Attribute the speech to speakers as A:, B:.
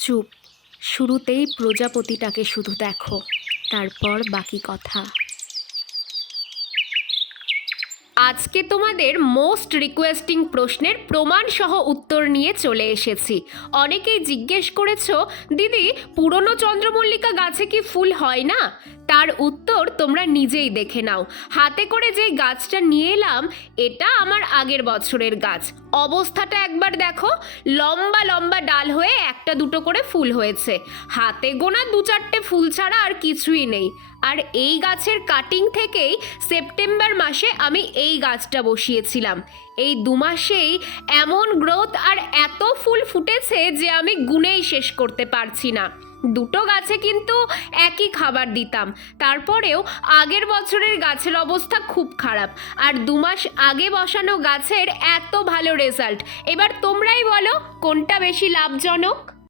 A: চুপ। শুরুতেই প্রজাপতিটাকে শুধু দেখো, তারপর বাকি কথা। আজকে তোমাদের মোস্ট রিকোয়েস্টিং প্রশ্নের প্রমাণ সহ উত্তর নিয়ে চলে এসেছি। অনেকেই জিজ্ঞেস করেছ, দিদি, পুরনো চন্দ্রমল্লিকা গাছে কি ফুল হয় না? তার উত্তর তোমরা নিজেই দেখে নাও। হাতে করে যে গাছটা নিয়ে এলাম, এটা আমার আগের বছরের গাছ। অবস্থাটা একবার দেখো, লম্বা লম্বা ডাল হয়ে একটা দুটো করে ফুল হয়েছে। হাতে গোনা দু চারটে ফুল ছাড়া আর কিছুই নেই। আর এই গাছের কাটিং থেকেই সেপ্টেম্বর মাসে আমি এই গাছটা বসিয়েছিলাম। এই দু মাসেই এমন গ্রোথ আর এত ফুল ফুটেছে যে আমি গুনেই শেষ করতে পারছি না। দুটো গাছে কিন্তু একই খাবার দিতাম। তারপরেও আগের বছরের গাছের অবস্থা খুব খারাপ। আর দু মাস আগে বসানো গাছের এত ভালো রেজাল্ট এবার তোমরাই বলো কোনটা বেশি লাভজনক?